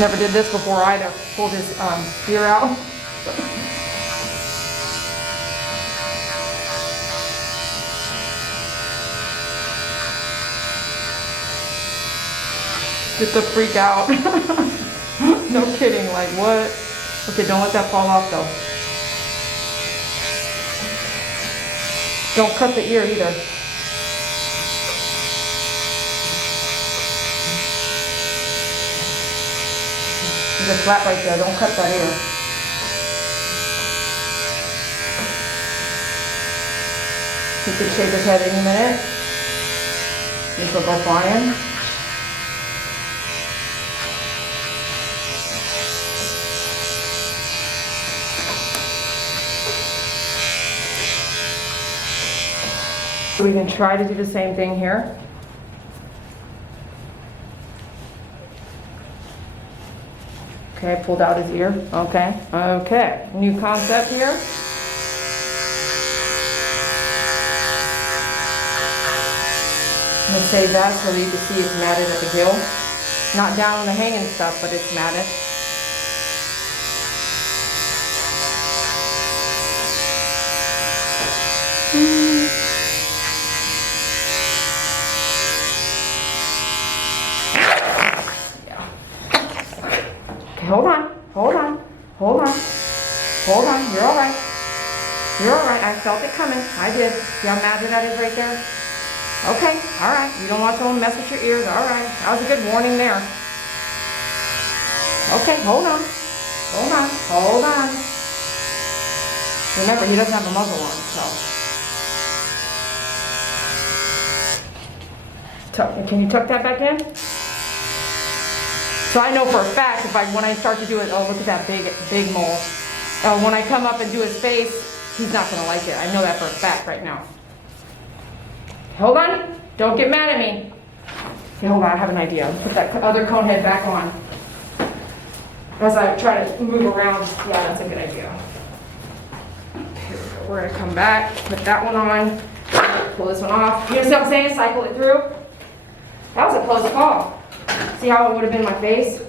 Never did this before either. Pulled his ear out. Just a freak out. No kidding, like what? Okay, don't let that fall off though. Don't cut the ear either. There's a flap right there, don't cut that ear. He could shave his head any minute. This will go flying. We can try to do the same thing here. Okay, pulled out his ear. Okay, okay. New concept here. I'm gonna save that so that you can see it's matted at the gill. Not down on the hanging stuff, but it's matted. Hold on, hold on, hold on, hold on, you're all right. You're all right, I felt it coming, I did. See how mad that is right there? Okay, all right, you don't want someone to mess with your ears, all right. That was a good warning there. Okay, hold on, hold on, hold on. Remember, he doesn't have a muzzle on, so. Can you tuck that back in? So I know for a fact when I start to do it, oh look at that big mole. When I come up and do his face, he's not gonna like it. I know that for a fact right now. Hold on, don't get mad at me. Okay, hold on, I have an idea. Put that other cone head back on. As I try to move around, yeah, that's a good idea. Here we go, we're gonna come back, put that one on, pull this one off. You see what I'm saying? Cycle it through. That was a close call. See how it would have been my face?